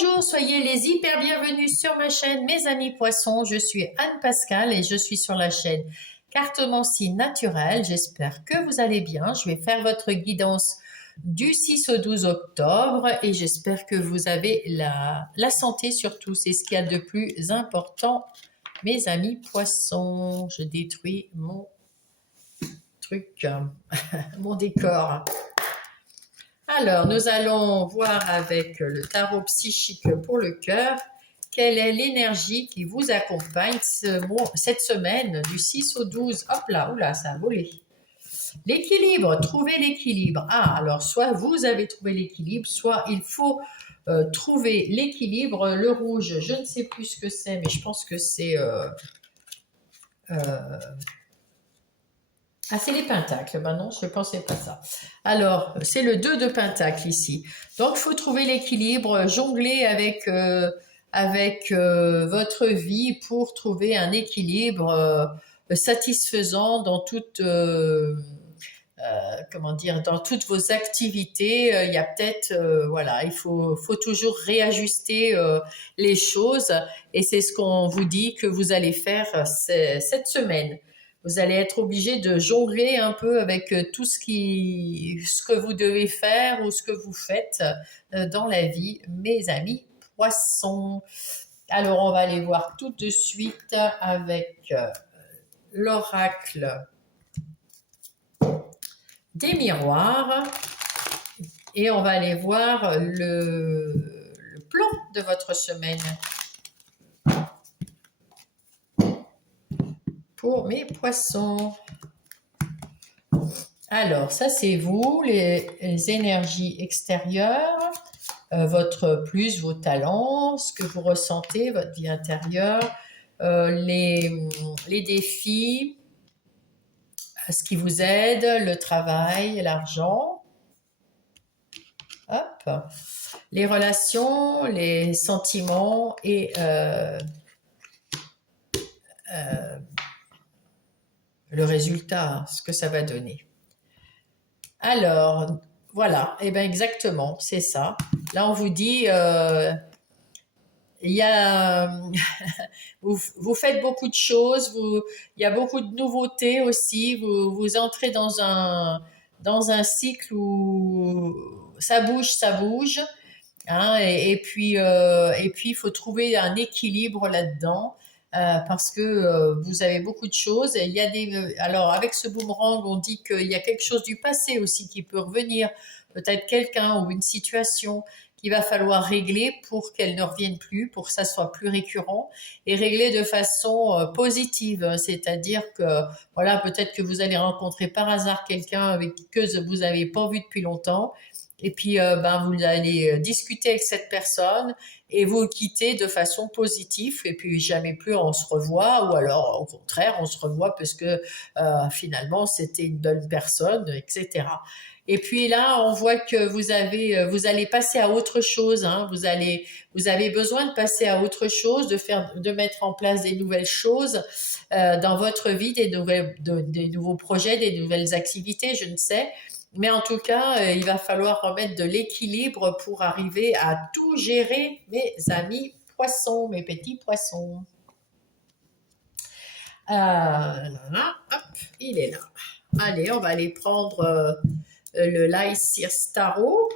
Bonjour, soyez les hyper bienvenus sur ma chaîne, mes amis poissons. Je suis Anne Pascal et je suis sur la chaîne Cartomancie naturelle. J'espère que vous allez bien. Je vais faire votre guidance du 6 au 12 octobre et j'espère que vous avez la santé surtout. C'est ce qu'il y a de plus important, mes amis poissons. Je détruis mon truc, mon décor. Alors, nous allons voir avec le tarot psychique pour le cœur, quelle est l'énergie qui vous accompagne cette semaine du 6 au 12. Hop là, oula, ça a volé. L'équilibre, trouver l'équilibre. Ah, alors soit vous avez trouvé l'équilibre, soit il faut trouver l'équilibre. Le rouge, je ne sais plus ce que c'est, mais je pense que c'est... Ah, c'est les pentacles. Ben non, je ne pensais pas ça. Alors, c'est le 2 de pentacles ici. Donc, il faut trouver l'équilibre, jongler avec votre vie pour trouver un équilibre satisfaisant dans comment dire, dans toutes vos activités. Il y a peut-être, voilà, il faut toujours réajuster les choses. Et c'est ce qu'on vous dit que vous allez faire cette semaine. Vous allez être obligé de jongler un peu avec tout ce que vous devez faire ou ce que vous faites dans la vie, mes amis poissons. Alors, on va aller voir tout de suite avec l'oracle des miroirs et on va aller voir le plan de votre semaine. Pour mes poissons. Alors, ça c'est vous, les énergies extérieures, votre plus, vos talents, ce que vous ressentez, votre vie intérieure, les défis, ce qui vous aide, le travail, l'argent. Hop. Les relations, les sentiments et le résultat, ce que ça va donner. Alors, voilà, et bien exactement, c'est ça. Là, on vous dit, il y a, vous faites beaucoup de choses, il y a beaucoup de nouveautés aussi, vous entrez dans un cycle où ça bouge, hein, et puis il faut trouver un équilibre là-dedans. Parce que vous avez beaucoup de choses. Et il y a alors, avec ce boomerang, on dit qu'il y a quelque chose du passé aussi qui peut revenir. Peut-être quelqu'un ou une situation qu'il va falloir régler pour qu'elle ne revienne plus, pour que ça soit plus récurrent et régler de façon positive. C'est-à-dire que, voilà, peut-être que vous allez rencontrer par hasard quelqu'un avec que vous n'avez pas vu depuis longtemps. Et puis, vous allez discuter avec cette personne et vous quitter de façon positive. Et puis, jamais plus on se revoit, ou alors, au contraire, on se revoit parce que finalement, c'était une bonne personne, etc. Et puis là, on voit que vous allez passer à autre chose. Hein. Vous avez besoin de passer à autre chose, de mettre en place des nouvelles choses dans votre vie, des nouveaux projets, des nouvelles activités, je ne sais. Mais en tout cas, il va falloir remettre de l'équilibre pour arriver à tout gérer, mes amis poissons, mes petits poissons. Là, hop, il est là. Allez, on va aller prendre le Lycir Tarot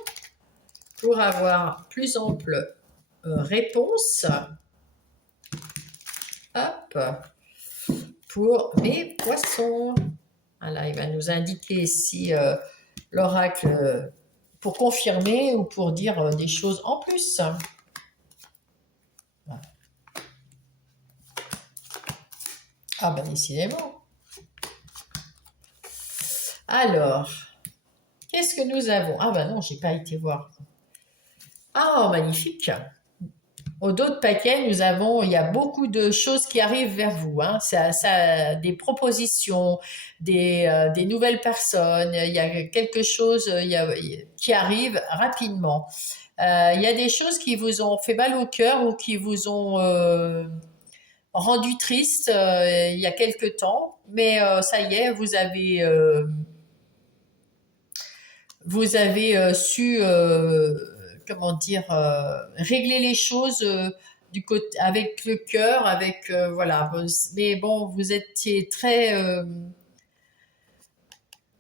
pour avoir plus ample réponse. Hop, pour mes poissons. Voilà, il va nous indiquer si l'oracle pour confirmer ou pour dire des choses en plus. Voilà. Ah ben décidément. Alors, qu'est-ce que nous avons? Ah ben non, j'ai pas été voir. Ah, magnifique. Au dos de paquet, il y a beaucoup de choses qui arrivent vers vous. Hein. Ça, des propositions, des nouvelles personnes. Il y a quelque chose qui arrive rapidement. Il y a des choses qui vous ont fait mal au cœur ou qui vous ont rendu triste il y a quelque temps. Mais ça y est, vous avez su... comment dire, régler les choses du côté, avec le cœur, avec, voilà. Mais bon, vous étiez très,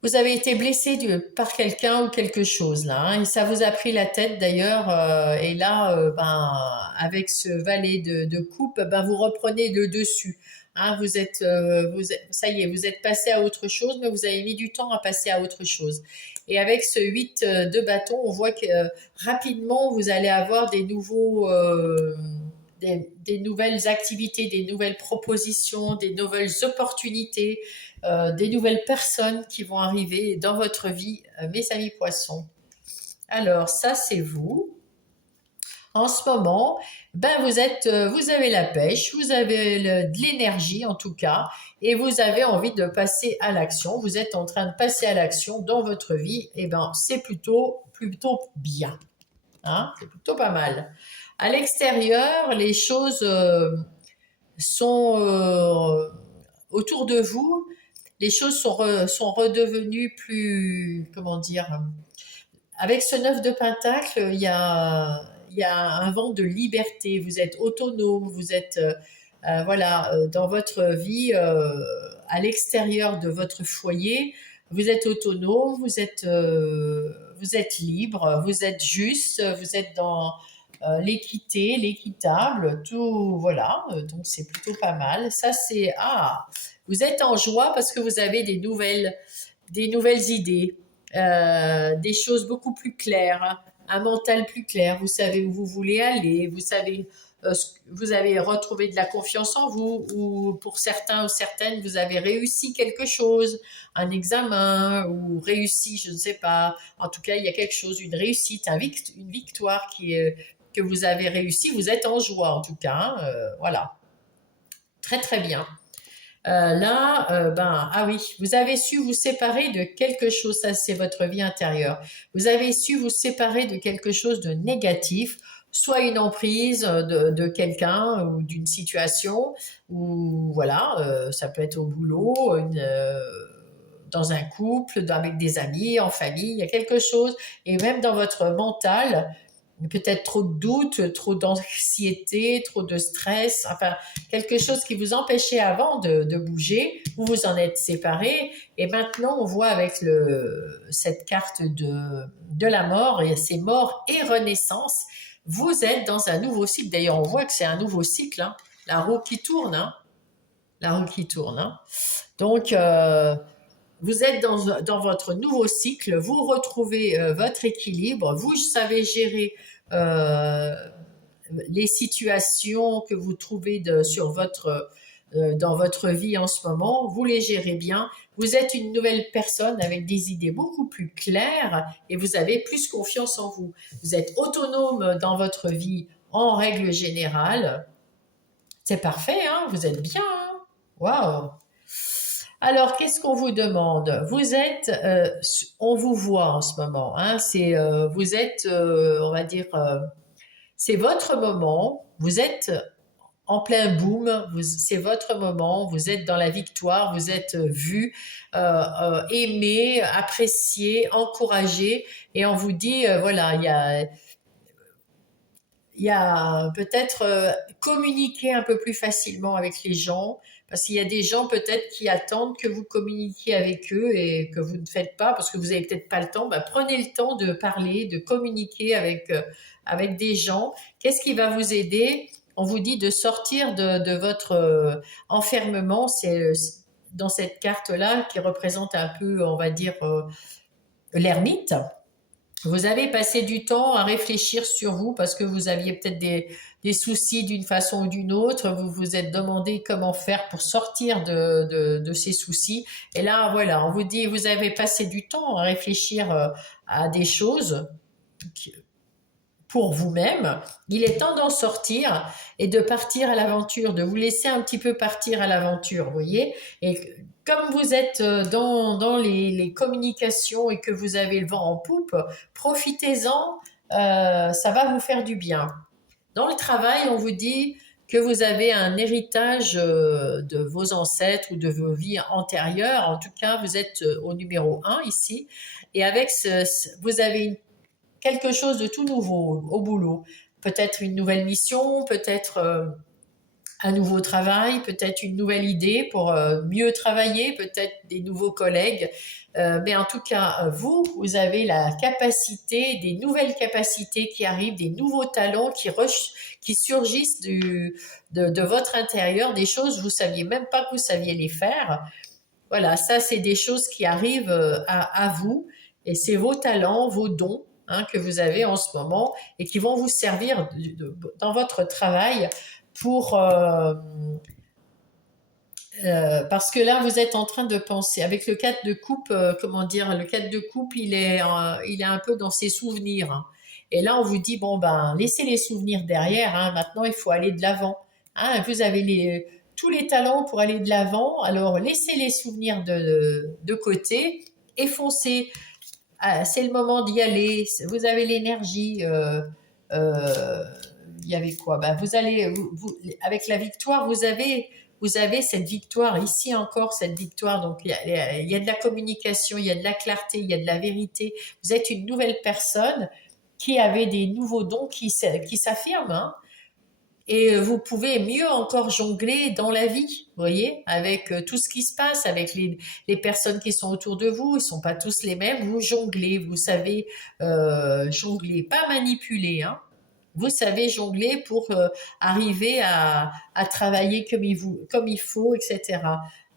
vous avez été blessé par quelqu'un ou quelque chose là, hein, et ça vous a pris la tête d'ailleurs. Et là, ben, avec ce valet de coupe, ben, vous reprenez le dessus. Hein, ça y est, vous êtes passé à autre chose, mais vous avez mis du temps à passer à autre chose. Et avec ce 8 de bâton, on voit que rapidement, vous allez avoir des nouvelles activités, des nouvelles propositions, des nouvelles opportunités, des nouvelles personnes qui vont arriver dans votre vie, mes amis poissons. Alors, ça, c'est vous. En ce moment, ben vous avez la pêche, vous avez de l'énergie en tout cas, et vous avez envie de passer à l'action. Vous êtes en train de passer à l'action dans votre vie. Et ben, c'est plutôt bien. Hein, c'est plutôt pas mal. À l'extérieur, les choses sont autour de vous. Les choses sont redevenues plus, comment dire, avec ce 9 de Pentacle, il y a un vent de liberté. Vous êtes autonome, vous êtes, voilà, dans votre vie, à l'extérieur de votre foyer, vous êtes autonome, vous êtes libre, vous êtes juste, vous êtes dans l'équité, l'équitable, tout, voilà. Donc c'est plutôt pas mal. Ça c'est, vous êtes en joie parce que vous avez des nouvelles idées, des choses beaucoup plus claires, un mental plus clair. Vous savez où vous voulez aller, vous savez, vous avez retrouvé de la confiance en vous, ou pour certains ou certaines, vous avez réussi quelque chose, un examen, ou réussi, je ne sais pas. En tout cas, il y a quelque chose, une réussite, une victoire que vous avez réussi. Vous êtes en joie, en tout cas. Hein, voilà. Très, très bien. Là, ah oui, vous avez su vous séparer de quelque chose, ça c'est votre vie intérieure. Vous avez su vous séparer de quelque chose de négatif, soit une emprise de quelqu'un ou d'une situation, ou voilà, ça peut être au boulot, dans un couple, avec des amis, en famille, il y a quelque chose, et même dans votre mental, peut-être trop de doutes, trop d'anxiété, trop de stress, enfin quelque chose qui vous empêchait avant de bouger, vous vous en êtes séparé, et maintenant on voit avec cette carte de la mort, et c'est mort et renaissance, vous êtes dans un nouveau cycle. D'ailleurs on voit que c'est un nouveau cycle, hein, la roue qui tourne, hein, la roue qui tourne. Hein. Donc vous êtes dans votre nouveau cycle, vous retrouvez votre équilibre, vous savez gérer euh, les situations que vous trouvez dans votre vie en ce moment, vous les gérez bien. Vous êtes une nouvelle personne avec des idées beaucoup plus claires et vous avez plus confiance en vous. Vous êtes autonome dans votre vie en règle générale. C'est parfait, hein, vous êtes bien. Hein. Waouh! Alors, qu'est-ce qu'on vous demande? On vous voit en ce moment. Hein, vous êtes, on va dire, c'est votre moment. Vous êtes en plein boom. C'est votre moment. Vous êtes dans la victoire. Vous êtes vu, aimé, apprécié, encouragé. Et on vous dit, voilà, il y a peut-être communiquer un peu plus facilement avec les gens, parce qu'il y a des gens peut-être qui attendent que vous communiquiez avec eux et que vous ne faites pas parce que vous n'avez peut-être pas le temps. Ben, prenez le temps de parler, de communiquer avec des gens. Qu'est-ce qui va vous aider? On vous dit de sortir de votre enfermement. C'est dans cette carte-là qui représente un peu, on va dire, l'ermite. Vous avez passé du temps à réfléchir sur vous parce que vous aviez peut-être des soucis d'une façon ou d'une autre. Vous vous êtes demandé comment faire pour sortir de ces soucis. Et là, voilà, on vous dit, vous avez passé du temps à réfléchir à des choses pour vous-même. Il est temps d'en sortir et de partir à l'aventure, de vous laisser un petit peu partir à l'aventure, vous voyez. Et comme vous êtes dans les communications et que vous avez le vent en poupe, profitez-en, ça va vous faire du bien. Dans le travail, on vous dit que vous avez un héritage de vos ancêtres ou de vos vies antérieures. En tout cas, vous êtes au numéro 1 ici. Et avec vous avez quelque chose de tout nouveau au boulot. Peut-être une nouvelle mission, peut-être un nouveau travail, peut-être une nouvelle idée pour mieux travailler, peut-être des nouveaux collègues. Mais en tout cas, vous avez la capacité, des nouvelles capacités qui arrivent, des nouveaux talents qui surgissent de votre intérieur, des choses que vous saviez même pas que vous saviez les faire. Voilà, ça c'est des choses qui arrivent à vous et c'est vos talents, vos dons que vous avez en ce moment et qui vont vous servir dans votre travail pour parce que là vous êtes en train de penser avec le 4 de coupe, comment dire, le 4 de coupe il est un peu dans ses souvenirs, hein. Et là on vous dit bon ben laissez les souvenirs derrière, hein, maintenant il faut aller de l'avant, hein, vous avez tous les talents pour aller de l'avant, alors laissez les souvenirs de côté et foncez. Ah, c'est le moment d'y aller, vous avez l'énergie. Euh, il y avait quoi? Ben, vous allez, avec la victoire, vous avez cette victoire, ici encore cette victoire. Donc il y a de la communication, il y a de la clarté, il y a de la vérité. Vous êtes une nouvelle personne qui avait des nouveaux dons qui s'affirment, hein. Et vous pouvez mieux encore jongler dans la vie, vous voyez, avec tout ce qui se passe, avec les personnes qui sont autour de vous, ils sont pas tous les mêmes, vous jonglez, vous savez jongler, pas manipuler, hein. Vous savez jongler pour arriver à travailler comme il faut, etc.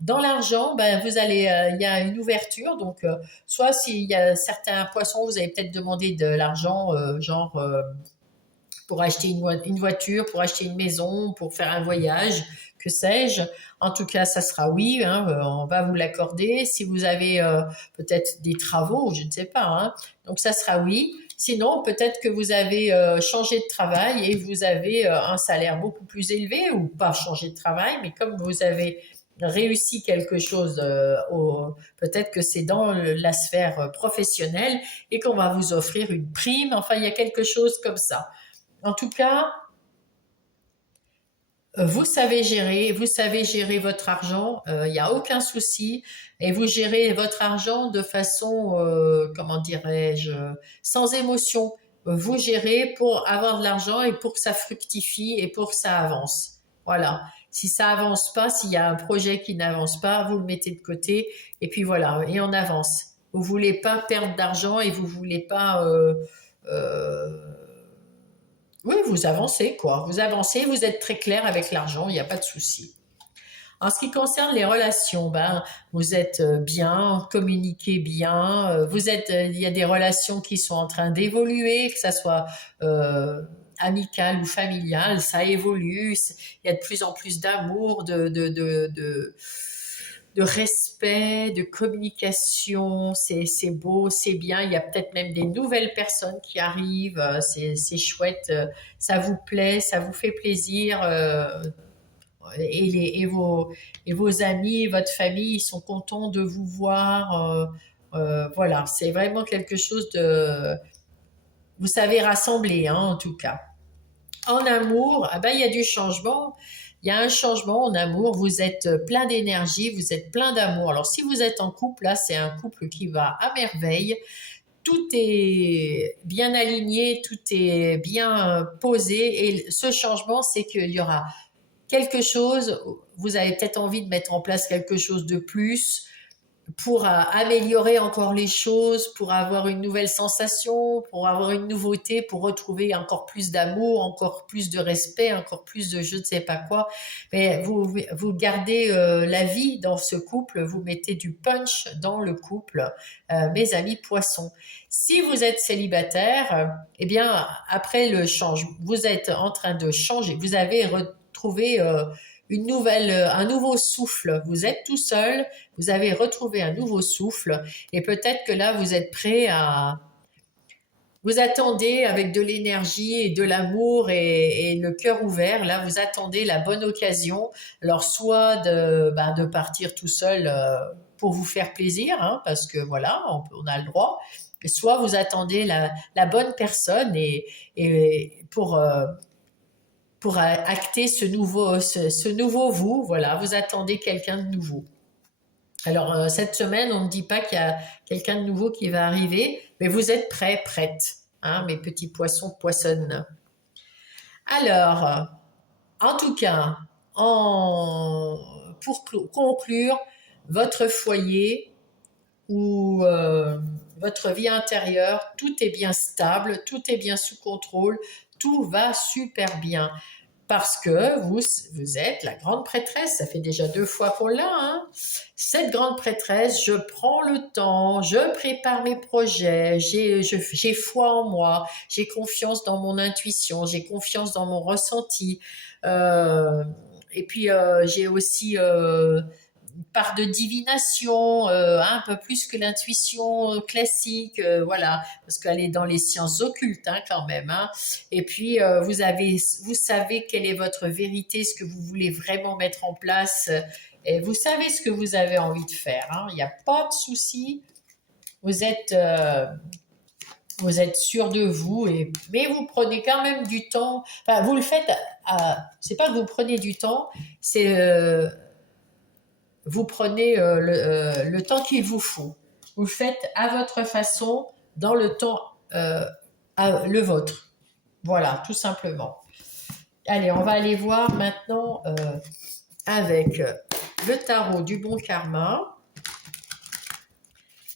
Dans l'argent, ben, il y a une ouverture, donc soit s'il y a certains poissons, vous avez peut-être demandé de l'argent, genre pour acheter une voiture, pour acheter une maison, pour faire un voyage, que sais-je. En tout cas, ça sera oui, hein, on va vous l'accorder. Si vous avez peut-être des travaux, je ne sais pas, hein, donc ça sera oui. Sinon, peut-être que vous avez changé de travail et vous avez un salaire beaucoup plus élevé ou pas changé de travail, mais comme vous avez réussi quelque chose, peut-être que c'est dans la sphère professionnelle et qu'on va vous offrir une prime. Enfin, il y a quelque chose comme ça. En tout cas, vous savez gérer votre argent, il n'y a aucun souci, et vous gérez votre argent de façon, comment dirais-je, sans émotion. Vous gérez pour avoir de l'argent et pour que ça fructifie et pour que ça avance. Voilà. Si ça avance pas, s'il y a un projet qui n'avance pas, vous le mettez de côté et puis voilà, et on avance. Vous voulez pas perdre d'argent et vous voulez pas euh, oui, vous avancez, quoi. Vous avancez, vous êtes très clair avec l'argent, il n'y a pas de souci. En ce qui concerne les relations, ben, vous êtes bien, communiquez bien, il y a des relations qui sont en train d'évoluer, que ça soit amical ou familial, ça évolue, il y a de plus en plus d'amour, de respect, de communication, c'est beau, c'est bien. Il y a peut-être même des nouvelles personnes qui arrivent, c'est chouette, ça vous plaît, ça vous fait plaisir. Et vos amis, votre famille, ils sont contents de vous voir. Voilà, c'est vraiment quelque chose de... Vous savez rassembler, hein, en tout cas. En amour, ah ben, il y a du changement. Il y a un changement en amour. Vous êtes plein d'énergie, vous êtes plein d'amour. Alors, si vous êtes en couple, là, c'est un couple qui va à merveille. Tout est bien aligné, tout est bien posé. Et ce changement, c'est qu'il y aura quelque chose, vous avez peut-être envie de mettre en place quelque chose de plus pour améliorer encore les choses, pour avoir une nouvelle sensation, pour avoir une nouveauté, pour retrouver encore plus d'amour, encore plus de respect, encore plus de je ne sais pas quoi. Mais vous gardez la vie dans ce couple, vous mettez du punch dans le couple, mes amis poissons. Si vous êtes célibataire, eh bien, après le change, vous êtes en train de changer, vous avez retrouvé un nouveau souffle. Vous êtes tout seul, vous avez retrouvé un nouveau souffle et peut-être que là, vous êtes prêt à... Vous attendez avec de l'énergie et de l'amour et le cœur ouvert. Là, vous attendez la bonne occasion. Alors, soit de partir tout seul pour vous faire plaisir, hein, parce que voilà, on a le droit. Soit vous attendez la bonne personne et pour acter ce nouveau vous. Voilà, vous attendez quelqu'un de nouveau. Alors, cette semaine, on ne dit pas qu'il y a quelqu'un de nouveau qui va arriver, mais vous êtes prêt, prête. hein, mes petits poissons poissonnent. Alors, en tout cas, pour conclure, votre foyer ou votre vie intérieure, tout est bien stable, tout est bien sous contrôle, tout va super bien. Parce que vous êtes la grande prêtresse, ça fait déjà 2 fois qu'on l'a. Hein. Cette grande prêtresse, je prends le temps, je prépare mes projets, j'ai foi en moi, j'ai confiance dans mon intuition, j'ai confiance dans mon ressenti. Euh, et puis j'ai aussi une part de divination, un peu plus que l'intuition classique, voilà, parce qu'elle est dans les sciences occultes hein, quand même. Hein. Et puis vous savez quelle est votre vérité, ce que vous voulez vraiment mettre en place, et vous savez ce que vous avez envie de faire. Hein. Il n'y a pas de souci. Vous êtes vous êtes sûr de vous, mais vous prenez quand même du temps. Enfin, vous le faites. C'est pas que vous prenez du temps, c'est vous prenez le temps qu'il vous faut. Vous le faites à votre façon, dans le temps le vôtre. Voilà, tout simplement. Allez, on va aller voir maintenant avec le tarot du bon karma,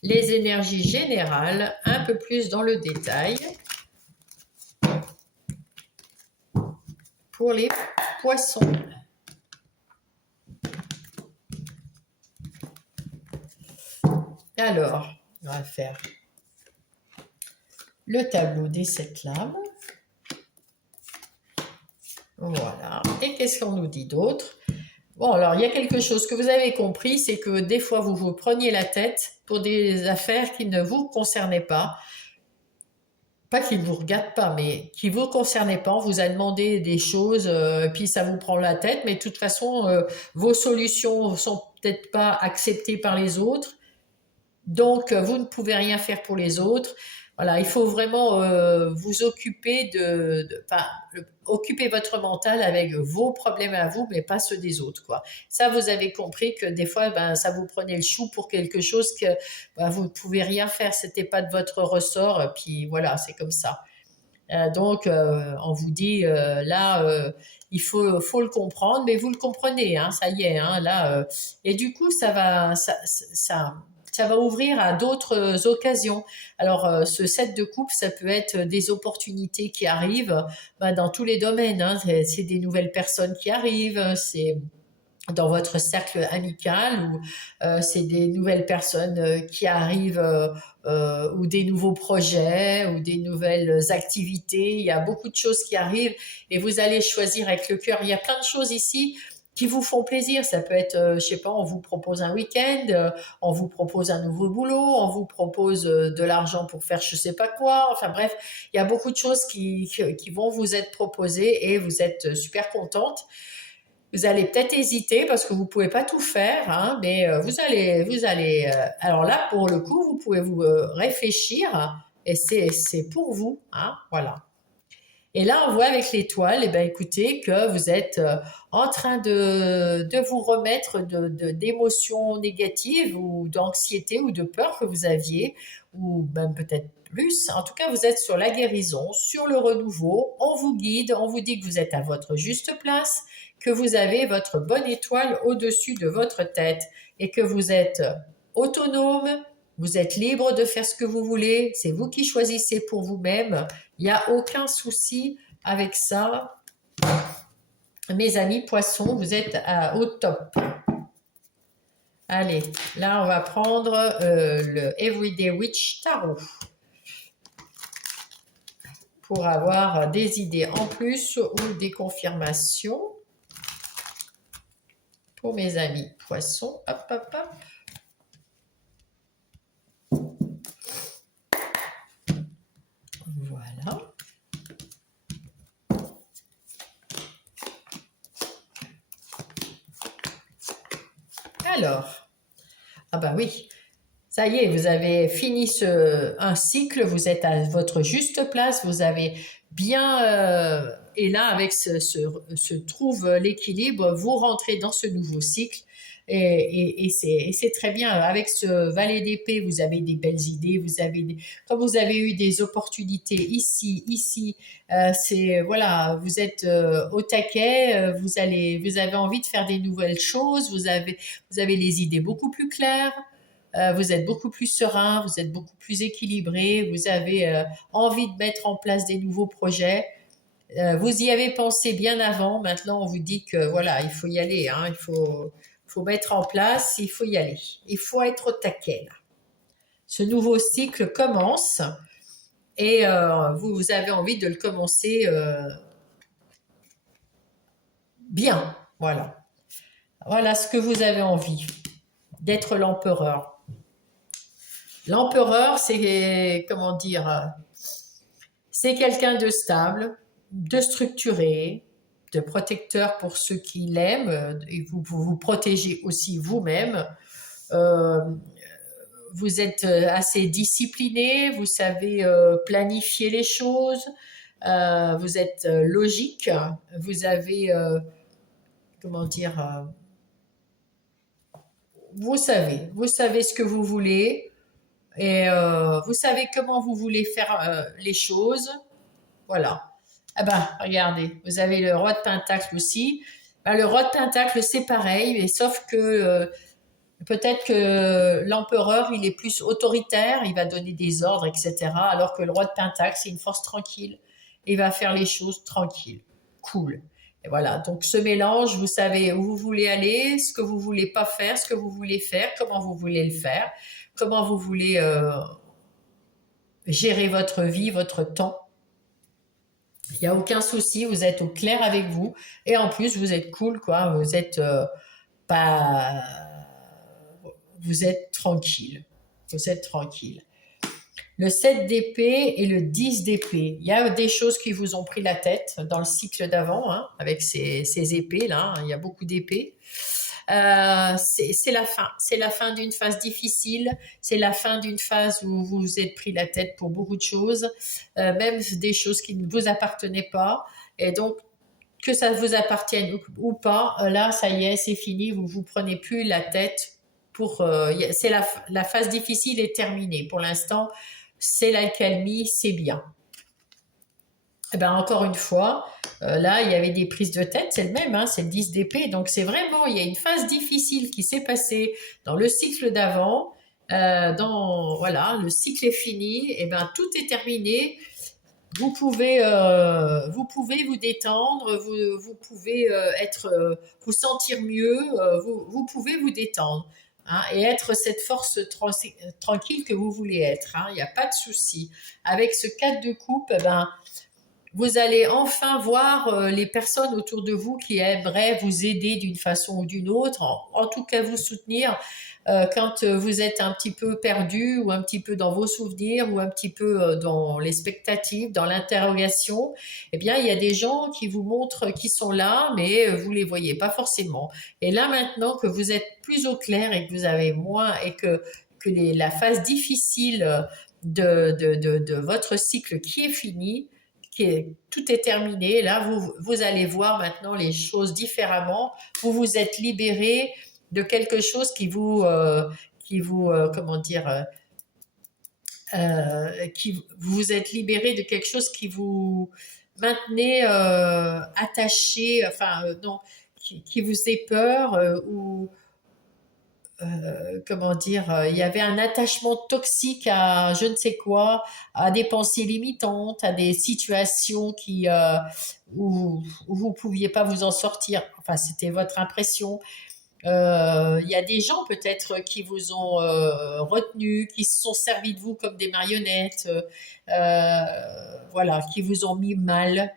les énergies générales, un peu plus dans le détail, pour les poissons. Alors, on va faire le tableau des 7 lames. Voilà. Et qu'est-ce qu'on nous dit d'autre? Bon, alors, il y a quelque chose que vous avez compris, c'est que des fois, vous vous preniez la tête pour des affaires qui ne vous concernaient pas. Pas qui ne vous regardent pas, mais qui ne vous concernaient pas. On vous a demandé des choses, puis ça vous prend la tête, mais de toute façon, vos solutions ne sont peut-être pas acceptées par les autres. Donc, vous ne pouvez rien faire pour les autres. Voilà, il faut vraiment vous occuper occuper votre mental avec vos problèmes à vous, mais pas ceux des autres, quoi. Ça, vous avez compris que des fois, ben, ça vous prenait le chou pour quelque chose que ben, vous ne pouvez rien faire. C'était pas de votre ressort. Puis voilà, c'est comme ça. Donc, on vous dit là, il faut le comprendre, mais vous le comprenez, hein, ça y est, hein, là. Et du coup, ça va ouvrir à d'autres occasions. Alors, ce set de coupe, ça peut être des opportunités qui arrivent bah, dans tous les domaines. Hein. C'est des nouvelles personnes qui arrivent, c'est dans votre cercle amical ou c'est des nouvelles personnes qui arrivent ou des nouveaux projets ou des nouvelles activités. Il y a beaucoup de choses qui arrivent et vous allez choisir avec le cœur. Il y a plein de choses ici qui vous font plaisir. Ça peut être, je sais pas, on vous propose un week-end, on vous propose un nouveau boulot, on vous propose de l'argent pour faire je sais pas quoi. Enfin bref, il y a beaucoup de choses qui vont vous être proposées et vous êtes super contente. Vous allez peut-être hésiter parce que vous pouvez pas tout faire, hein, mais alors là, pour le coup, vous pouvez vous réfléchir et c'est pour vous, hein, voilà. Et là, on voit avec l'étoile, eh ben, écoutez, que vous êtes en train de vous remettre d'émotions négatives ou d'anxiété ou de peur que vous aviez, ou même peut-être plus. En tout cas, vous êtes sur la guérison, sur le renouveau. On vous guide, on vous dit que vous êtes à votre juste place, que vous avez votre bonne étoile au-dessus de votre tête et que vous êtes autonome, vous êtes libre de faire ce que vous voulez, c'est vous qui choisissez pour vous-même. Il n'y a aucun souci avec ça. Mes amis poissons, vous êtes au top. Allez, là on va prendre le Everyday Witch Tarot pour avoir des idées en plus ou des confirmations pour mes amis poissons. Hop, hop, hop. Voilà. Alors, ah ben oui, ça y est, vous avez fini un cycle, vous êtes à votre juste place, vous avez bien... et là, avec se trouve l'équilibre, vous rentrez dans ce nouveau cycle. Et c'est très bien. Avec ce valet d'épée, vous avez des belles idées, comme vous avez eu des opportunités ici, c'est voilà, vous êtes au taquet, vous avez envie de faire des nouvelles choses, vous avez les idées beaucoup plus claires. Vous êtes beaucoup plus serein, vous êtes beaucoup plus équilibré, vous avez envie de mettre en place des nouveaux projets. Vous y avez pensé bien avant. Maintenant, on vous dit que voilà, il faut y aller. Hein, faut mettre en place. Il faut y aller. Il faut être au taquet. Là. Ce nouveau cycle commence et vous avez envie de le commencer bien. Voilà. Voilà ce que vous avez envie d'être l'empereur. L'empereur, c'est comment dire, c'est quelqu'un de stable, de structuré, de protecteur pour ceux qui l'aiment, et vous protégez aussi vous-même. Euh, vous êtes assez discipliné, vous savez planifier les choses, vous êtes logique, vous avez, comment dire, vous savez ce que vous voulez et vous savez comment vous voulez faire les choses. Voilà. Ah ben, regardez, vous avez le roi de Pentacle aussi. Ben, le roi de Pentacle, c'est pareil, mais sauf que peut-être que l'empereur, il est plus autoritaire, il va donner des ordres, etc. Alors que le roi de Pentacle, c'est une force tranquille. Il va faire les choses tranquilles, cool. Et voilà, donc ce mélange, vous savez où vous voulez aller, ce que vous voulez pas faire, ce que vous voulez faire, comment vous voulez le faire, comment vous voulez gérer votre vie, votre temps. Il n'y a aucun souci, vous êtes au clair avec vous. Et en plus, vous êtes cool, quoi. Vous êtes pas. Vous êtes tranquille. Vous êtes tranquille. Le 7 d'épée et le 10 d'épée. Il y a des choses qui vous ont pris la tête dans le cycle d'avant, hein, avec ces épées-là. Hein, il y a beaucoup d'épées. C'est la fin. C'est la fin d'une phase difficile. C'est la fin d'une phase où vous vous êtes pris la tête pour beaucoup de choses, même des choses qui ne vous appartenaient pas. Et donc, que ça vous appartienne ou pas, là, ça y est, c'est fini. Vous vous prenez plus la tête pour. C'est la phase difficile est terminée. Pour l'instant, c'est l'accalmie, c'est bien. Eh ben, encore une fois, là, il y avait des prises de tête, c'est le même, hein, c'est le 10 d'épée. Donc, c'est vraiment, il y a une phase difficile qui s'est passée dans le cycle d'avant. Voilà, le cycle est fini, et ben, tout est terminé. Vous pouvez vous détendre, vous pouvez vous sentir mieux, vous pouvez vous détendre. Hein, et être cette force tranquille que vous voulez être. Hein, il n'y a pas de souci. Avec ce 4 de coupe, eh ben, vous allez enfin voir les personnes autour de vous qui aimeraient vous aider d'une façon ou d'une autre, en tout cas vous soutenir quand vous êtes un petit peu perdu ou un petit peu dans vos souvenirs ou un petit peu dans l'expectative, dans l'interrogation. Eh bien, il y a des gens qui vous montrent qui sont là, mais vous les voyez pas forcément. Et là maintenant que vous êtes plus au clair et que vous avez moins et que la phase difficile de votre cycle qui est fini, tout est terminé. Là, vous allez voir maintenant les choses différemment. Vous vous êtes libéré de quelque chose comment dire, qui vous vous êtes libéré de quelque chose qui vous maintenait attaché, enfin non, qui vous fait peur ou comment dire, il y avait un attachement toxique à je ne sais quoi, à des pensées limitantes, à des situations où vous pouviez pas vous en sortir. Enfin, c'était votre impression. Il y a des gens peut-être qui vous ont retenu, qui se sont servis de vous comme des marionnettes, voilà, qui vous ont mis mal,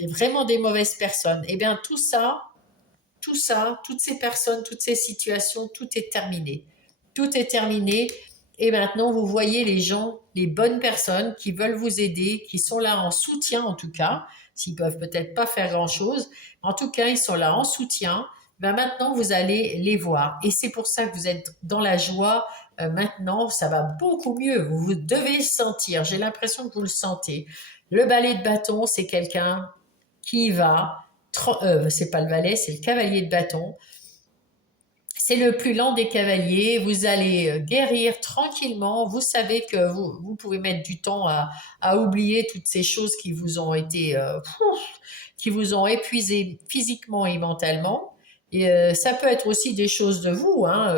vraiment des mauvaises personnes. Eh bien, tout ça, toutes ces personnes, toutes ces situations, tout est terminé. Tout est terminé. Et maintenant, vous voyez les gens, les bonnes personnes qui veulent vous aider, qui sont là en soutien en tout cas, s'ils peuvent peut-être pas faire grand-chose. En tout cas, ils sont là en soutien. Ben maintenant, vous allez les voir. Et c'est pour ça que vous êtes dans la joie. Maintenant, ça va beaucoup mieux. Vous devez le sentir. J'ai l'impression que vous le sentez. Le balai de bâton, c'est quelqu'un qui va c'est pas le valet, c'est le cavalier de bâton. C'est le plus lent des cavaliers. Vous allez guérir tranquillement. Vous savez que vous pouvez mettre du temps à oublier toutes ces choses qui vous ont été, qui vous ont épuisé physiquement et mentalement. Et ça peut être aussi des choses de vous, hein.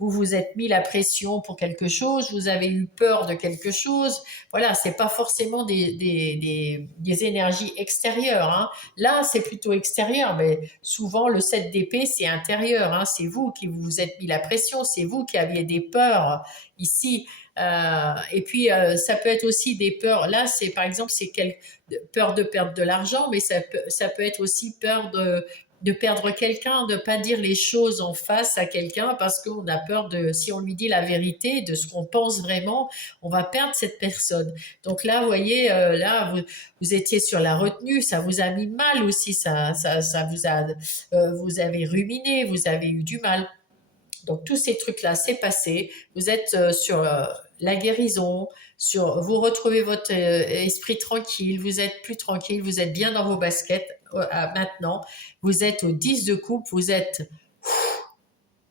Vous vous êtes mis la pression pour quelque chose, vous avez eu peur de quelque chose. Voilà, c'est pas forcément des énergies extérieures, hein. Là, c'est plutôt extérieur, mais souvent le 7 d'épée, c'est intérieur, hein. C'est vous qui vous êtes mis la pression, c'est vous qui aviez des peurs ici. Et puis, ça peut être aussi des peurs. Là, c'est par exemple, peur de perdre de l'argent, mais ça peut être aussi peur de perdre quelqu'un, de pas dire les choses en face à quelqu'un parce qu'on a peur de, si on lui dit la vérité de ce qu'on pense vraiment, on va perdre cette personne. Donc là, vous voyez, là, vous étiez sur la retenue, ça vous a mis mal aussi, ça vous a, vous avez ruminé, vous avez eu du mal. Donc tous ces trucs-là, c'est passé. Vous êtes sur la guérison, vous retrouvez votre esprit tranquille, vous êtes plus tranquille, vous êtes bien dans vos baskets maintenant. Vous êtes au 10 de coupe, vous êtes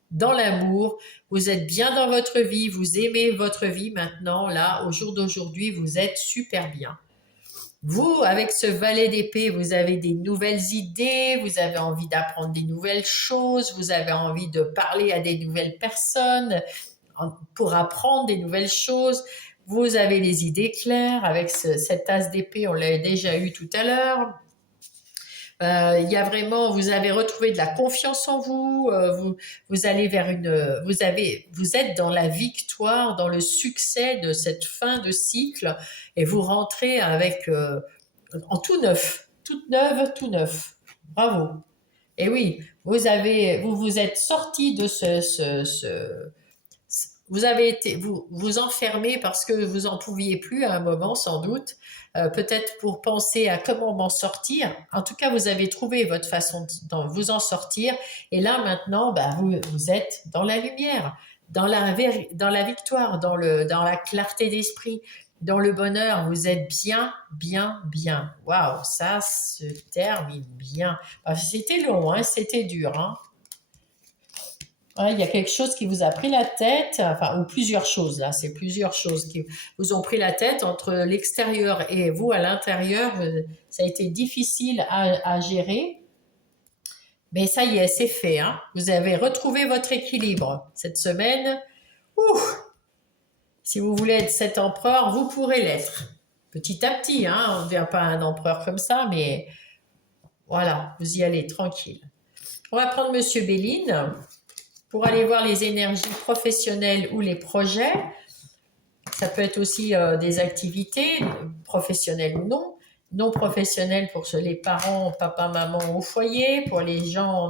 dans l'amour, vous êtes bien dans votre vie, vous aimez votre vie maintenant. Là, au jour d'aujourd'hui, vous êtes super bien. Vous, avec ce valet d'épée, vous avez des nouvelles idées, vous avez envie d'apprendre des nouvelles choses, vous avez envie de parler à des nouvelles personnes pour apprendre des nouvelles choses. Vous avez les idées claires avec cette as d'épée, on l'a déjà eu tout à l'heure. Il y a vraiment, vous avez retrouvé de la confiance en vous, vous allez vers vous êtes dans la victoire, dans le succès de cette fin de cycle et vous rentrez avec, en tout neuf, toute neuve, tout neuf. Bravo. Et oui, vous vous êtes sorti de vous avez été, vous enfermez parce que vous en pouviez plus à un moment sans doute, peut-être pour penser à comment m'en sortir. En tout cas, vous avez trouvé votre façon de vous en sortir. Et là maintenant, bah, vous êtes dans la lumière, dans la victoire, dans la clarté d'esprit, dans le bonheur. Vous êtes bien, bien, bien. Waouh, ça se termine bien. Bah, c'était long, hein, c'était dur, hein. Ouais, il y a quelque chose qui vous a pris la tête, enfin, ou plusieurs choses, là, c'est plusieurs choses qui vous ont pris la tête entre l'extérieur et vous à l'intérieur. Ça a été difficile à gérer, mais ça y est, c'est fait, hein. Vous avez retrouvé votre équilibre cette semaine. Ouh, si vous voulez être cet empereur, vous pourrez l'être. Petit à petit, hein, on ne devient pas un empereur comme ça, mais voilà, vous y allez tranquille. On va prendre Monsieur Béline pour aller voir les énergies professionnelles ou les projets. Ça peut être aussi des activités, professionnelles ou non. Non professionnelles pour les parents, papa, maman au foyer, pour les gens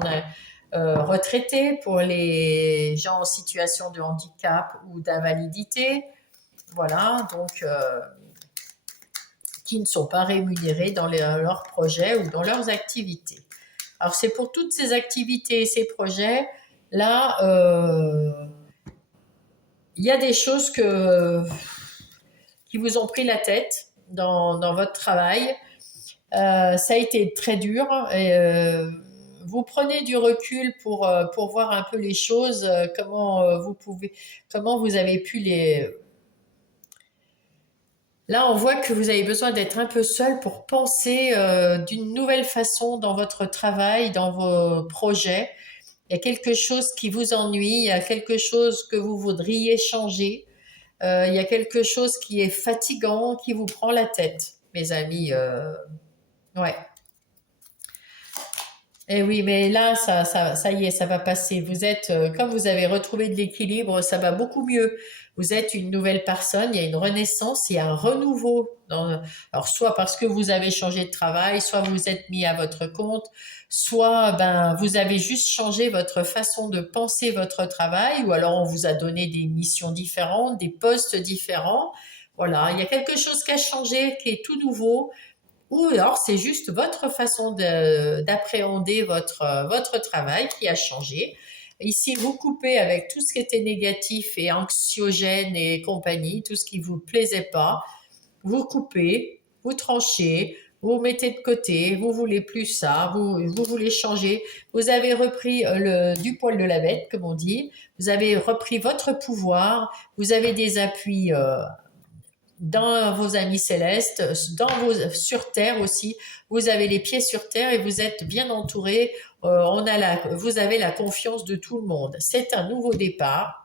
retraités, pour les gens en situation de handicap ou d'invalidité. Voilà, donc qui ne sont pas rémunérés dans leurs projets ou dans leurs activités. Alors c'est pour toutes ces activités et ces projets, là, il y a des choses qui vous ont pris la tête dans votre travail. Ça a été très dur. Et, vous prenez du recul pour voir un peu les choses, comment vous avez pu les. Là, on voit que vous avez besoin d'être un peu seul pour penser d'une nouvelle façon dans votre travail, dans vos projets. Il y a quelque chose qui vous ennuie, il y a quelque chose que vous voudriez changer, il y a quelque chose qui est fatigant, qui vous prend la tête, mes amis. Ouais. Eh oui, mais là, ça y est, ça va passer. Vous êtes, comme vous avez retrouvé de l'équilibre, ça va beaucoup mieux. Vous êtes une nouvelle personne, il y a une renaissance, il y a un renouveau. Alors, soit parce que vous avez changé de travail, soit vous vous êtes mis à votre compte, soit ben, vous avez juste changé votre façon de penser votre travail, ou alors on vous a donné des missions différentes, des postes différents. Voilà, il y a quelque chose qui a changé, qui est tout nouveau. Ou alors c'est juste votre façon d'appréhender votre travail qui a changé. Ici, vous coupez avec tout ce qui était négatif et anxiogène et compagnie, tout ce qui vous plaisait pas. Vous coupez, vous tranchez, vous mettez de côté, vous voulez plus ça, vous voulez changer, vous avez repris du poil de la bête, comme on dit, vous avez repris votre pouvoir, vous avez des appuis dans vos amis célestes, sur terre aussi, vous avez les pieds sur terre et vous êtes bien entouré, vous avez la confiance de tout le monde. C'est un nouveau départ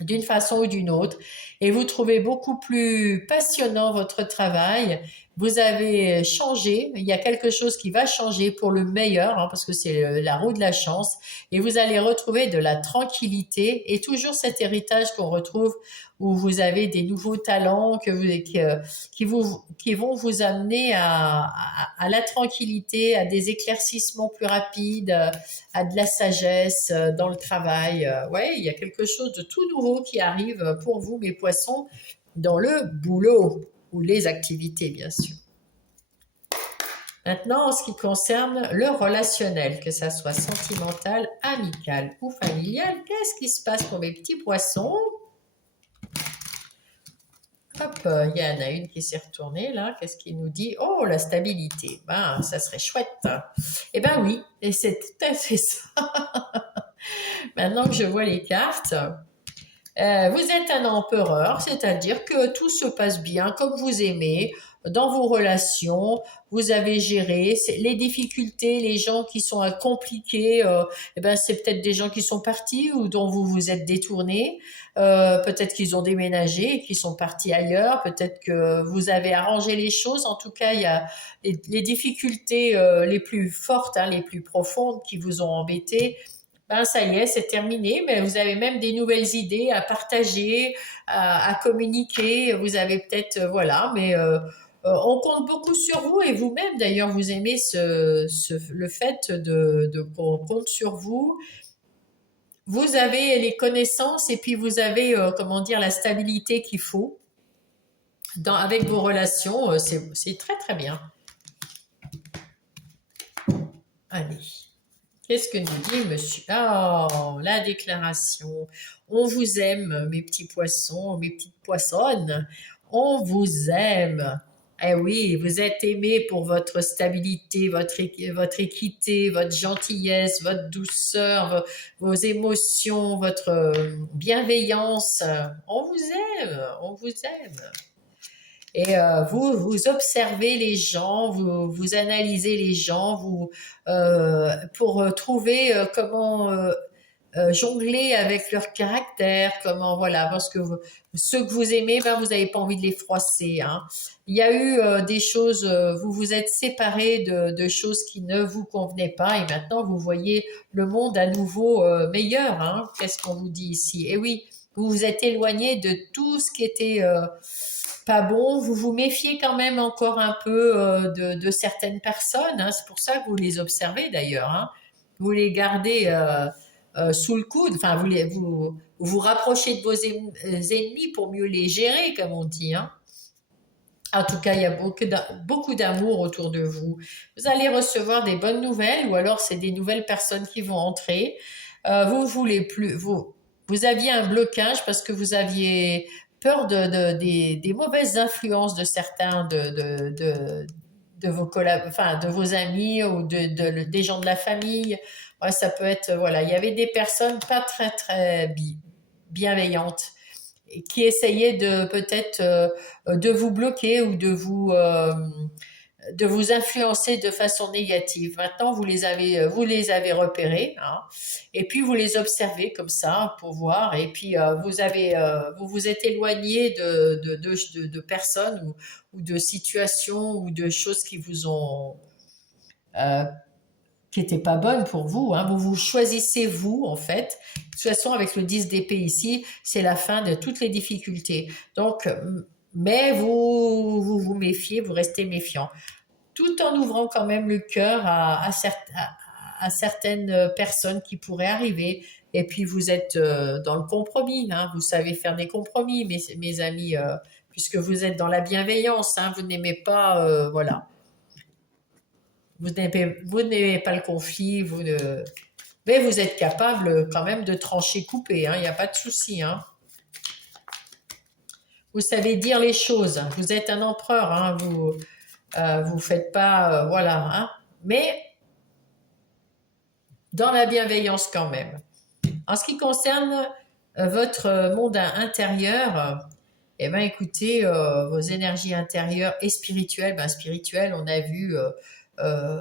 d'une façon ou d'une autre, et vous trouvez beaucoup plus passionnant votre travail. Vous avez changé, il y a quelque chose qui va changer pour le meilleur, hein, parce que c'est la roue de la chance, et vous allez retrouver de la tranquillité et toujours cet héritage qu'on retrouve où vous avez des nouveaux talents qui vont vous amener à la tranquillité, à des éclaircissements plus rapides, à de la sagesse dans le travail. Ouais, il y a quelque chose de tout nouveau qui arrive pour vous, mes poissons, dans le boulot ou les activités, bien sûr. Maintenant, en ce qui concerne le relationnel, que ça soit sentimental, amical ou familial, qu'est-ce qui se passe pour mes petits poissons? Hop, il y en a une qui s'est retournée là. Qu'est-ce qu'il nous dit? Oh, la stabilité. Ben, ça serait chouette. Eh ben oui, et c'est tout à fait ça. Maintenant que je vois les cartes, vous êtes un empereur, c'est-à-dire que tout se passe bien comme vous aimez dans vos relations. Vous avez géré les difficultés, les gens qui sont compliqués. Eh ben c'est peut-être des gens qui sont partis ou dont vous vous êtes détourné. Peut-être qu'ils ont déménagé et qu'ils sont partis ailleurs. Peut-être que vous avez arrangé les choses. En tout cas, il y a les difficultés les plus fortes, hein, les plus profondes qui vous ont embêté. Ben, ça y est, c'est terminé, mais vous avez même des nouvelles idées à partager, à communiquer. Vous avez peut-être, voilà, mais on compte beaucoup sur vous et vous-même, d'ailleurs, vous aimez le fait qu'on compte sur vous. Vous avez les connaissances et puis vous avez, comment dire, la stabilité qu'il faut avec vos relations. C'est très, très bien. Allez. Qu'est-ce que nous dit monsieur? Oh, la déclaration. On vous aime, mes petits poissons, mes petites poissonnes. On vous aime. Eh oui, vous êtes aimés pour votre stabilité, votre équité, votre gentillesse, votre douceur, vos émotions, votre bienveillance. On vous aime, on vous aime. Et vous observez les gens, vous analysez les gens, pour trouver comment jongler avec leur caractère, comment voilà, parce que ceux que vous aimez, ben vous n'avez pas envie de les froisser. Hein. Il y a eu des choses, vous vous êtes séparés de choses qui ne vous convenaient pas, et maintenant vous voyez le monde à nouveau meilleur. Hein. Qu'est-ce qu'on vous dit ici? Et oui, vous vous êtes éloigné de tout ce qui était pas bon, vous vous méfiez quand même encore un peu de certaines personnes, hein. C'est pour ça que vous les observez d'ailleurs, hein. Vous les gardez sous le coude, enfin vous rapprochez de vos ennemis pour mieux les gérer, comme on dit, hein. En tout cas, il y a beaucoup d'amour autour de vous. Vous allez recevoir des bonnes nouvelles ou alors c'est des nouvelles personnes qui vont entrer. Vous voulez plus, vous aviez un blocage parce que vous aviez peur des mauvaises influences de certains de vos amis ou des gens de la famille. Ouais, ça peut être, voilà, il y avait des personnes pas très très bienveillantes qui essayaient de peut-être de vous bloquer ou de vous influencer de façon négative. Maintenant, vous les avez repérés, hein, et puis vous les observez comme ça pour voir. Et puis vous vous êtes éloigné de personnes ou de situations ou de choses qui vous ont euh, qui n'étaient pas bonnes pour vous. Hein. Vous choisissez vous, en fait. De toute façon, avec le 10 d'épée ici, c'est la fin de toutes les difficultés. Donc, mais vous méfiez, vous restez méfiant, tout en ouvrant quand même le cœur à certaines personnes qui pourraient arriver. Et puis, vous êtes dans le compromis. Hein. Vous savez faire des compromis, mes amis, puisque vous êtes dans la bienveillance. Hein. Vous n'aimez pas, voilà. Vous n'aimez pas le conflit, mais vous êtes capable quand même de trancher, couper, hein, il n'y a pas de souci. Hein. Vous savez dire les choses, vous êtes un empereur, hein, Vous faites pas, voilà, hein, mais dans la bienveillance quand même. En ce qui concerne votre monde intérieur, eh ben écoutez, vos énergies intérieures et spirituelles, ben spirituelles, on a vu, euh,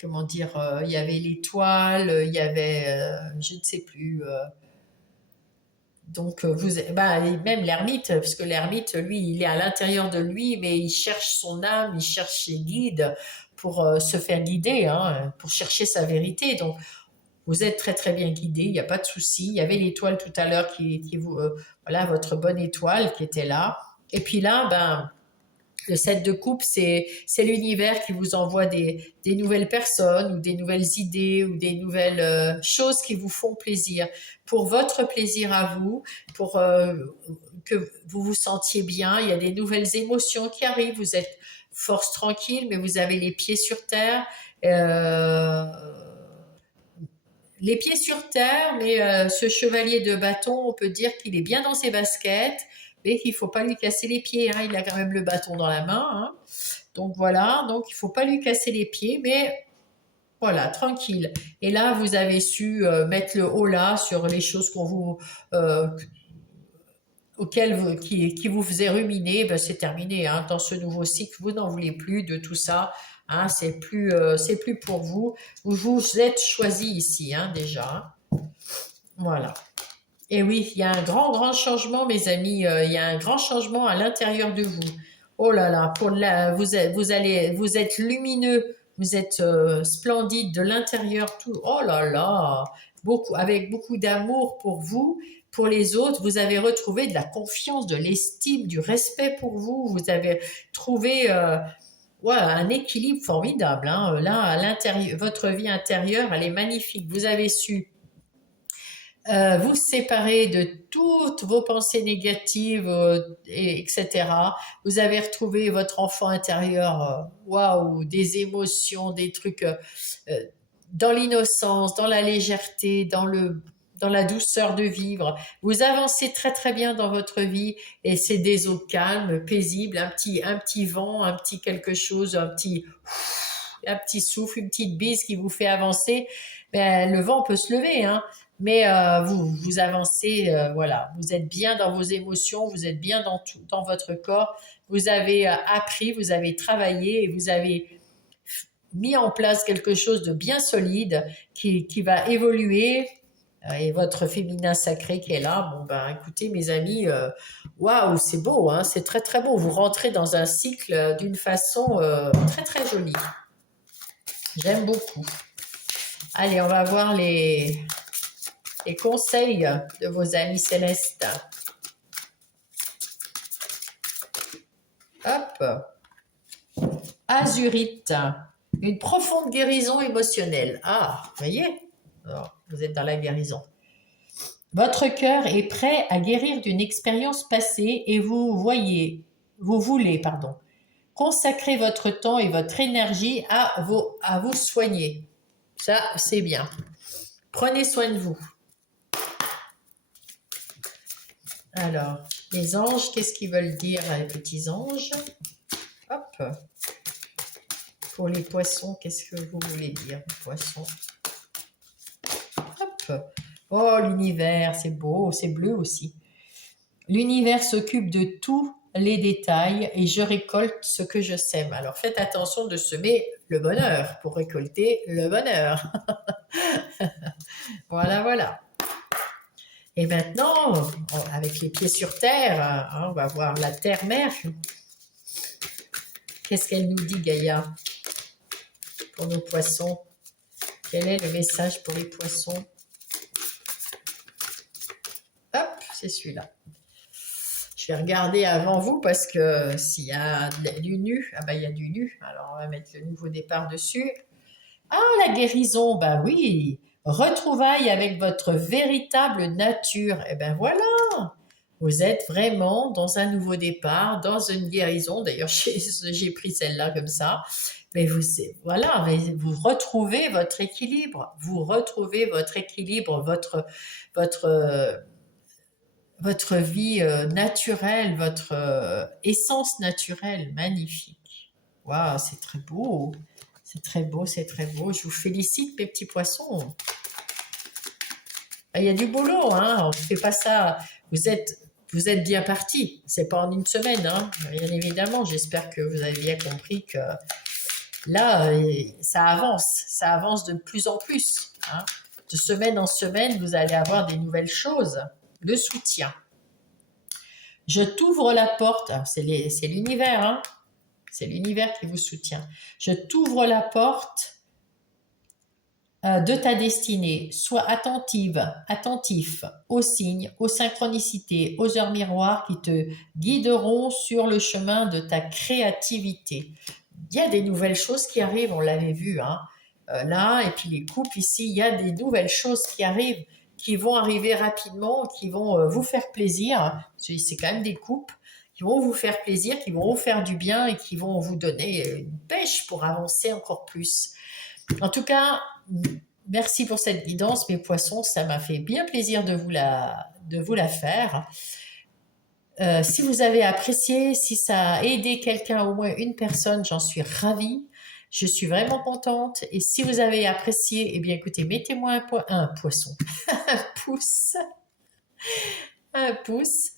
comment dire, il y avait l'étoile, il y avait, je ne sais plus. Donc vous, bah, et même l'ermite, parce que l'ermite, lui, il est à l'intérieur de lui, mais il cherche son âme, il cherche ses guides pour se faire guider, hein, pour chercher sa vérité. Donc vous êtes très très bien guidé, il n'y a pas de souci. Il y avait l'étoile tout à l'heure qui vous, voilà, votre bonne étoile qui était là. Et puis là, ben, le 7 de coupe, c'est l'univers qui vous envoie des nouvelles personnes ou des nouvelles idées ou des nouvelles choses qui vous font plaisir. Pour votre plaisir à vous, pour que vous vous sentiez bien, il y a des nouvelles émotions qui arrivent. Vous êtes force tranquille, mais vous avez les pieds sur terre. Euh, les pieds sur terre, mais ce chevalier de bâton, on peut dire qu'il est bien dans ses baskets, mais qu'il ne faut pas lui casser les pieds, hein. Il a quand même le bâton dans la main, hein. Donc voilà, donc il ne faut pas lui casser les pieds, mais voilà, tranquille. Et là, vous avez su mettre le haut là sur les choses euh, auxquelles qui vous faisaient ruminer. Ben, c'est terminé, hein. Dans ce nouveau cycle, vous n'en voulez plus de tout ça. Hein, c'est plus pour vous. Vous êtes choisi ici, hein, déjà. Voilà. Et oui, il y a un grand, grand changement, mes amis. Il y a un grand changement à l'intérieur de vous. Oh là là, vous êtes lumineux, vous êtes splendide de l'intérieur, tout. Oh là là, beaucoup, avec beaucoup d'amour pour vous, pour les autres. Vous avez retrouvé de la confiance, de l'estime, du respect pour vous. Vous avez trouvé ouais, un équilibre formidable, hein. Là, à l'intérieur, votre vie intérieure, elle est magnifique. Vous avez su vous séparer de toutes vos pensées négatives, etc. Vous avez retrouvé votre enfant intérieur, waouh, des émotions, des trucs euh, dans l'innocence, dans la légèreté, dans la douceur de vivre. Vous avancez très très bien dans votre vie et c'est des eaux calmes, paisibles, un petit vent, un petit quelque chose, un petit souffle, une petite bise qui vous fait avancer. Ben, le vent peut se lever, hein, mais vous avancez, voilà, vous êtes bien dans vos émotions, vous êtes bien dans tout, dans votre corps, vous avez appris, vous avez travaillé et vous avez mis en place quelque chose de bien solide qui va évoluer. Et votre féminin sacré qui est là, bon ben écoutez mes amis, waouh, c'est beau, hein, c'est très très beau. Vous rentrez dans un cycle d'une façon très très jolie. J'aime beaucoup. Allez, on va voir les conseils de vos amis célestes. Hop, Azurite, une profonde guérison émotionnelle. Ah, vous voyez, alors, vous êtes dans la guérison. Votre cœur est prêt à guérir d'une expérience passée et vous voulez, pardon, consacrer votre temps et votre énergie à vous soigner. Ça, c'est bien. Prenez soin de vous. Alors, les anges, qu'est-ce qu'ils veulent dire, les petits anges? Hop. Pour les poissons, qu'est-ce que vous voulez dire, poissons? Hop. Oh, l'univers, c'est beau, c'est bleu aussi. L'univers s'occupe de tous les détails et je récolte ce que je sème. Alors faites attention de semer le bonheur pour récolter le bonheur. Voilà, voilà. Et maintenant, avec les pieds sur terre, hein, on va voir la terre-mère. Qu'est-ce qu'elle nous dit, Gaïa, pour nos poissons? Quel est le message pour les poissons? Hop, c'est celui-là. Je vais regarder avant vous parce que s'il y a du nu, ah ben il y a du nu. Alors on va mettre le nouveau départ dessus. Ah, la guérison, ben oui. Retrouvailles avec votre véritable nature. Eh ben voilà. Vous êtes vraiment dans un nouveau départ, dans une guérison. D'ailleurs, j'ai pris celle-là comme ça. Mais voilà, mais vous retrouvez votre équilibre. Vous retrouvez votre équilibre, votre, votre vie naturelle, votre essence naturelle, magnifique. Waouh, c'est très beau. C'est très beau, c'est très beau. Je vous félicite, mes petits poissons. Ah, il y a du boulot, hein. On ne fait pas ça. Vous êtes, vous êtes bien partis. C'est pas en une semaine, hein. Bien évidemment. J'espère que vous avez bien compris que là, ça avance de plus en plus, hein. De semaine en semaine, vous allez avoir des nouvelles choses. Le soutien. Je t'ouvre la porte. C'est l'univers, hein. C'est l'univers qui vous soutient. Je t'ouvre la porte de ta destinée. Sois attentif aux signes, aux synchronicités, aux heures miroirs qui te guideront sur le chemin de ta créativité. Il y a des nouvelles choses qui arrivent, on l'avait vu, hein. Là, et puis les couples ici, il y a des nouvelles choses qui arrivent, qui vont arriver rapidement, qui vont vous faire plaisir. C'est quand même des couples qui vont vous faire plaisir, qui vont vous faire du bien et qui vont vous donner une pêche pour avancer encore plus. En tout cas, merci pour cette guidance, mes poissons. Ça m'a fait bien plaisir de vous la faire. Si vous avez apprécié, si ça a aidé quelqu'un, au moins une personne, j'en suis ravie. Je suis vraiment contente. Et si vous avez apprécié, eh bien écoutez, mettez-moi un poisson, un pouce, un pouce.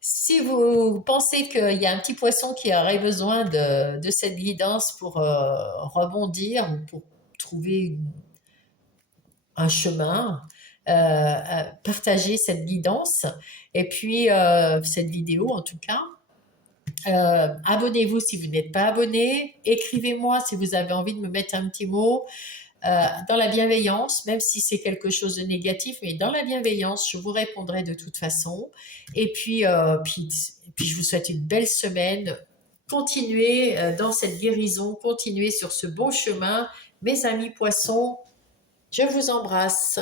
Si vous pensez qu'il y a un petit poisson qui aurait besoin de cette guidance pour rebondir ou pour trouver un chemin, partagez cette guidance et puis cette vidéo en tout cas. Abonnez-vous si vous n'êtes pas abonné. Écrivez-moi si vous avez envie de me mettre un petit mot. Dans la bienveillance, même si c'est quelque chose de négatif, mais dans la bienveillance, je vous répondrai de toute façon. Et puis, je vous souhaite une belle semaine. Continuez dans cette guérison, continuez sur ce bon chemin. Mes amis poissons, je vous embrasse.